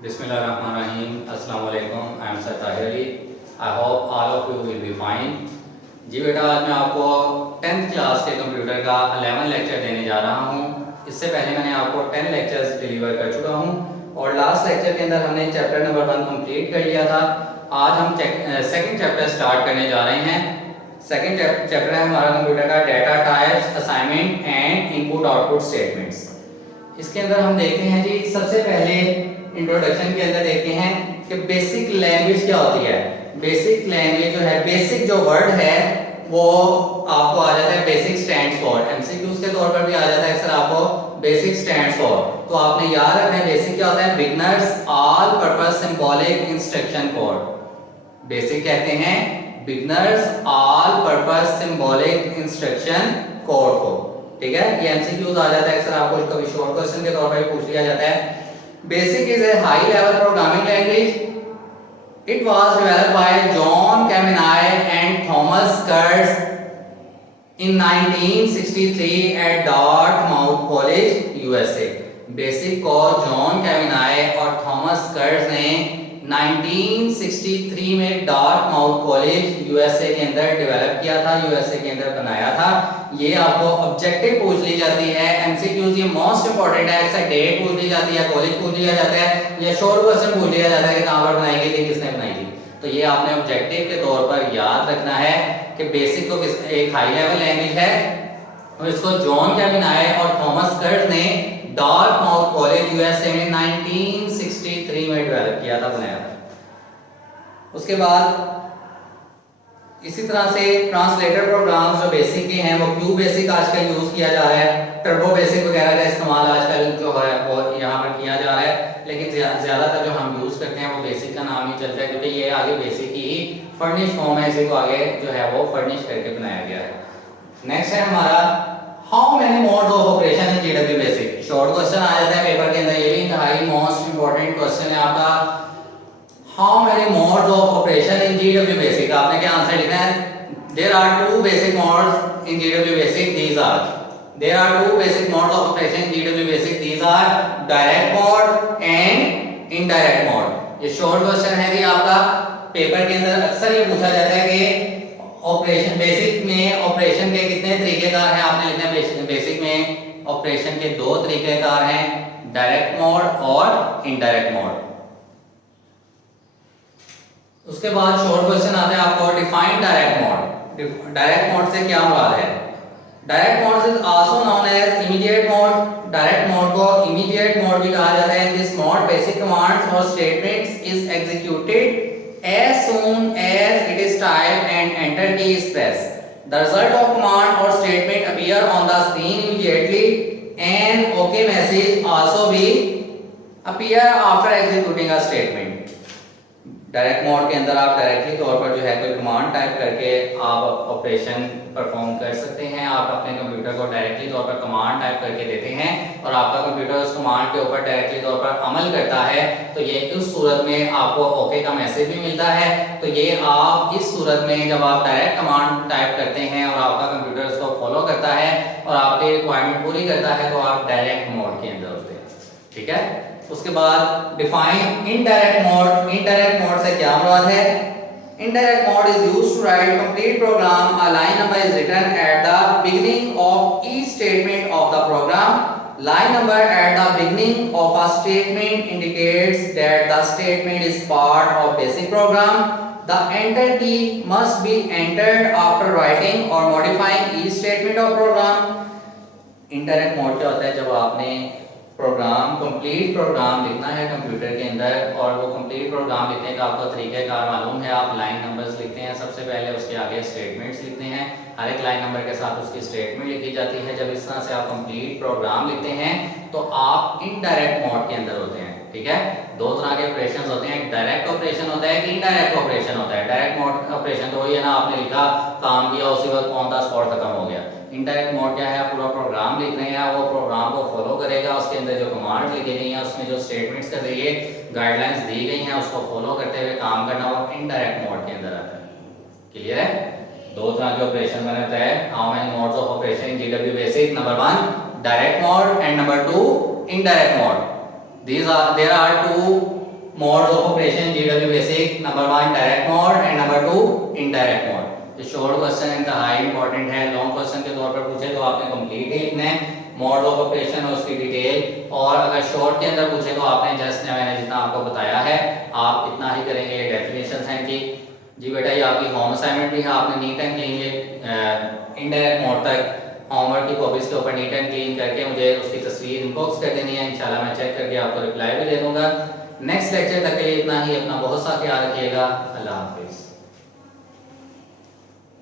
Bismillahirrahmanirrahim. Assalamu alaikum. I am Sir Tahir Ali. I hope all of you will be fine. जी बेटा, आज मैं आपको 10th class के computer का 11 lecture देने जा रहा हूँ। इससे पहले मैंने आपको 10 लेक्चर्स डिलीवर कर चुका हूँ और लास्ट लेक्चर के अंदर हमने चैप्टर नंबर 1 कंप्लीट कर लिया था। आज हम सेकंड चैप्टर स्टार्ट करने जा रहे हैं। सेकंड चैप्टर है हमारा कंप्यूटर का data types, assignment and input output statements. इसके अंदर हम देखते हैं जी, सबसे पहले इंट्रोडक्शन के अंदर देखते हैं कि बेसिक लैंग्वेज क्या होती है। बेसिक लैंग्वेज जो है, बेसिक जो वर्ड है वो आपको आ जाता है बेसिक स्टैंड्स फॉर। एमसीक्यूज के तौर पर भी आ जाता है अक्सर आपको बेसिक स्टैंड्स फॉर। तो आपने याद रखना है बेसिक क्या होता है, beginners all purpose symbolic instruction code. Basic कहते हैं beginners all purpose symbolic instruction code को। ठीक है, ये एमसीक्यूज आ जाता है अक्सर आपको कभी शॉर्ट क्वेश्चन के तौर पर पूछ लिया जाता है। Basic is a high level programming language. It was developed by John Kamenier and Thomas Kurtz in 1963 at Dartmouth College, USA. Basic को जॉन कैमिनाय और थॉमस कर्ट्ज ने 1963 में डार्टमाउथ कॉलेज यूएसए के अंदर डेवलप किया था, यूएसए के अंदर बनाया था। ये आपको ऑब्जेक्टिव पूछ ली जाती है, एमसीक्यूज ये मोस्ट इंपोर्टेंट है। एक्सेप्ट डेट पूछ ली जाती है, कॉलेज पूछ लिया जाता है, या शॉर्ट क्वेश्चन पूछ लिया जाता है कि कहां पर बनाई गई थी, किसने बनाई थी। तो ये आपने ऑब्जेक्टिव के तौर पर याद रखना है कि बेसिक को एक हाई लेवल लैंग्वेज है और इसको जॉन कैमिनाय और थॉमस कर्ट्ज ने डार्टमाउथ कॉलेज यूएसए में 1963 में डेवलप किया था, बनाया था। उसके बाद इसी तरह से ट्रांसलेटर प्रोग्राम्स जो बेसिक के हैं वो क्यू बेसिक आजकल यूज किया जा रहा है, टर्बो बेसिक वगैरह का इस्तेमाल आजकल जो है वो यहाँ पर किया जा रहा है। लेकिन ज्यादातर जो हम यूज करते हैं वो बेसिक का नाम ही चलता है, क्योंकि ये आगे बेसिक की ही फर्निश फॉर्म है, इसी को आगे जो है वो फर्निश करके बनाया गया है। नेक्स्ट है हमारा how many modes of operation in GW BASIC. Short question आ जाता है पेपर के अंदर, ये भी इंतहाई मोस्ट इंपोर्टेंट क्वेश्चन है आपका। How many modes of operation in GW BASIC, आपने क्या आंसर लिखना है। There are two basic modes in GW BASIC, these are there are two basic modes of operation in GW BASIC, these are direct mode and indirect mode. ये short question है कि आपका paper के अंदर अक्सर ये पूछा जाता है कि ऑपरेशन बेसिक में ऑपरेशन के कितने तरीकेकार हैं। आपने लिखना है बेसिक में ऑपरेशन के दो तरीकेकार हैं, डायरेक्ट मोड और इनडायरेक्ट मोड। उसके बाद शॉर्ट क्वेश्चन आते हैं आपको define direct mode. Direct mode से क्या मुराद है। Direct mode is also known as immediate mode. Direct mode को इमीडिएट मोड भी कहा जाता है। दिस मोड बेसिक कमांड्स और statements is executed as soon as it is typed and enter key is pressed. The result of command or statement appear on the screen immediately and OK message also will appear after executing a statement. Direct mode के अंदर आप directly तौर पर जो है कोई command type करके आप ऑपरेशन परफॉर्म कर सकते हैं। आप अपने कंप्यूटर को डायरेक्टली तौर पर कमांड टाइप करके देते हैं और आपका कंप्यूटर उस कमांड के ऊपर डायरेक्टली तौर पर अमल करता है। तो ये उस सूरत में आपको ओके का मैसेज भी मिलता है। तो ये आप इस सूरत में जब आप डायरेक्ट कमांड टाइप करते हैं और आपका कंप्यूटर उसको फॉलो करता है और आपकी रिक्वायरमेंट पूरी करता है, तो आप डायरेक्ट मोड के अंदर होते हैं। ठीक है, उसके बाद define indirect mode. Indirect mode से क्या मुराद है। Indirect mode is used to write complete program. A line number is written at the beginning of each statement of the program. Line number at the beginning of a statement indicates that the statement is part of BASIC program. The enter key must be entered after writing or modifying each statement of program. Indirect mode क्या होता है, जब आपने programme complete program लिखना है computer के अंदर और वो कंप्लीट प्रोग्राम लिखने का आपको तरीकेकार मालूम है। आप लाइन नंबर्स लिखते हैं सबसे पहले, उसके आगे स्टेटमेंट्स लिखते हैं, हर एक लाइन नंबर के साथ उसकी स्टेटमेंट लिखी जाती है। जब इस तरह से आप कंप्लीट प्रोग्राम लिखते हैं तो आप इनडायरेक्ट मोड के अंदर होते हैं। ठीक है, दो तरह के ऑपरेशंस होते हैं, एक डायरेक्ट ऑपरेशन होता है, एक इनडायरेक्ट ऑपरेशन होता है। डायरेक्ट मोड ऑपरेशन तो वही है ना, आपने लिखा, काम किया, उसी वक्त ऑन द स्पॉट खत्म हो गया। इनडायरेक्ट मोड क्या है, पूरा प्रोग्राम लिख रहे हैं, वो प्रोग्राम को फॉलो करेगा, उसके अंदर जो कमांड लिखी गई हैं, उसमें जो स्टेटमेंट्स के जरिए गाइडलाइंस दी गई हैं, उसको फॉलो करते हुए काम करना, वो इनडायरेक्ट मोड के अंदर आता है। क्लियर है, दो तरह के ऑपरेशन बनते हैं। How many modes of operation in GW basic. Number 1 direct mode and number 2 indirect mode. There are two modes of operation GW basic, number 1 direct mode and number 2 indirect mode. ये short question इंतहाई important है, long question के तौर पर पूछे तो आपने complete ही लिखना है मोड ऑफ ऑपरेशन और उसकी डिटेल, और अगर शॉर्ट के अंदर पूछे तो आपने जस्ट मैंने जितना आपको बताया है आप इतना ही करेंगे। डेफिनेशंस हैं जी बेटा, ये आपकी होम असाइनमेंट भी है, आपने नीट एंड क्लीन ये इनडायरेक्ट मोड तक होमवर्क की कॉपीज के ऊपर नीट एंड क्लीन करके मुझे उसकी तस्वीर इनबॉक्स कर देनी है, इंशाल्लाह मैं चेक करके आपको रिप्लाई भी दे दूंगा। नेक्स्ट लेक्चर तक के लिए इतना ही, अपना बहुत सा ख्याल रखिएगा, अल्लाह हाफिज़।